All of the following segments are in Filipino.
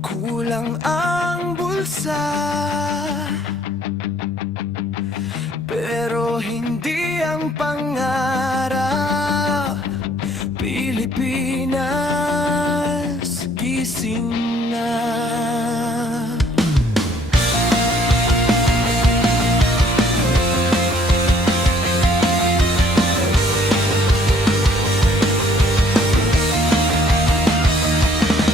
Kulang ang bulsa, pero hindi ang pangarap. Pilipinas, gising na.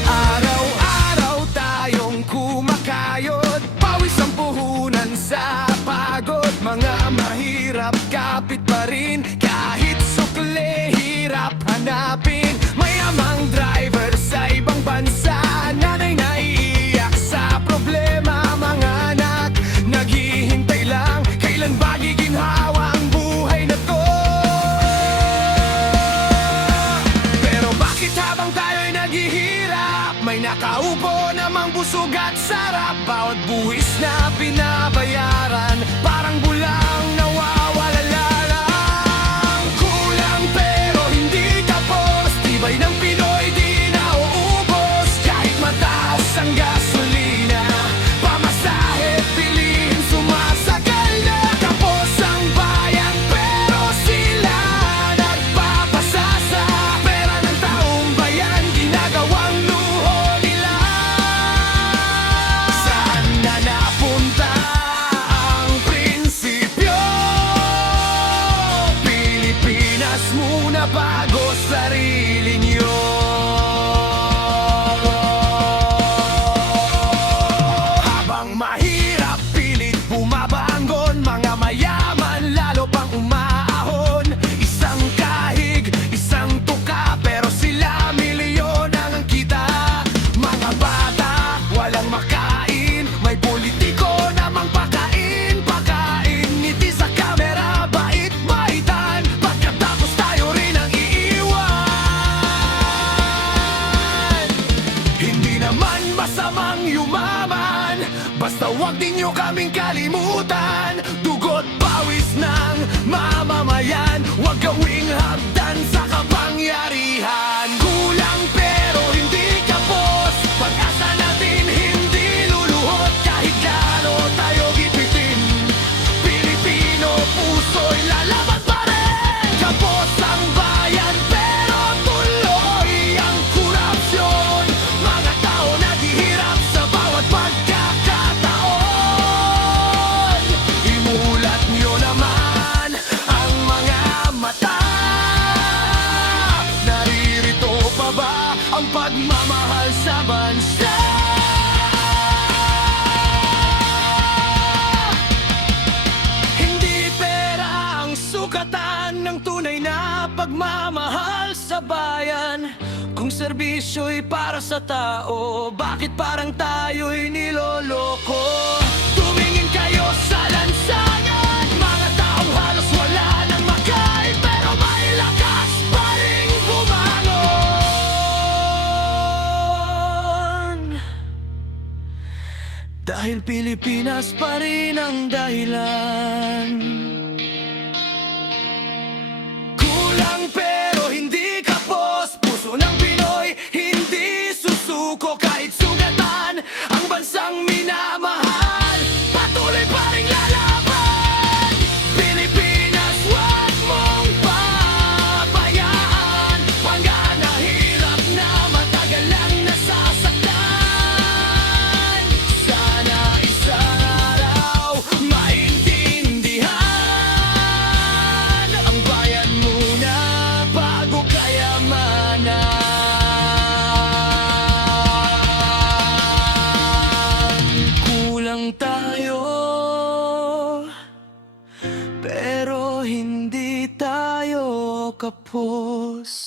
Araw-araw tayong kumakayod, pawis ang puhunan sa pagod. Mga mahirap kapit pa rin, kahit sukle hirap hanapin. Mayamang driver sa ibang bansa, nanay naiiyak sa problema. Mga anak naghihintay lang, kailan ba giginhawa ang buhay na to? Pero bakit habang tayo'y naghihirap, may nakaupo namang busog at sarap? Bawat buwis na binabayaran, parang bulang nawawala lang. Kulang pero hindi tapos, tibay ng Pinoy di nauubos. Kahit mataas ang gasolina, pamasahe, bilihin sumasakal na. Tapos ang bayan pero sila nagpapasa sa pera ng taong bayan, ginagawang luho nila. Saan na napunta ang prinsipyo? Pilipinas muna bago sarili nyo. Habang mahirap, pilit bumabangon, mga mayaman lalo pang umaahon. Isang kahig, isang tuka, pero sila milyon ang kita. Mga bata, walang makain, may politiko namang pakain. Ngiti sa kamera, bait-baitan, pagkatapos tayo rin ang iiwan. Hindi naman masamang yumaman, basta wag ninyo kaming kalimutan. Dugot pawis ng mamamayan, wag gawing hagdan sa kapangyarihan. Kulang pero hindi kapos, pag-asa natin hindi luluhod. Kahit gaano tayo gipitin, Pilipino puso'y lalaban pa rin. Kapos ang bayan pero tuloy ang korupsyon. Mga tao naghihirap sa bawat pagkakataon. Imulat nyo naman ang mga mata. Naririto pa ba ang pagmamahal sa bansa? Hindi pera ang sukatan ng tunay na pagmamahal sa bayan. Kung serbisyo'y para sa tao, bakit parang tayo'y niloloko? Tumingin kayo sa lansangan, mga taong halos wala nang makain, pero may lakas pa ring bumangon. Dahil Pilipinas pa rin ang dahilan. Kulang pero hindi kapos, puso ng Pinoy hindi susuko. Kahit sugatan ang bansang minamahal, patuloy pa rin lalaban. Pilipinas, wag mong pabayaan. Hanggang nahirap na matagal lang nasasaktan. Sana isang araw maintindihan, ang bayan muna bago kayamanan. Kulang tayo pero hindi tayo kapos.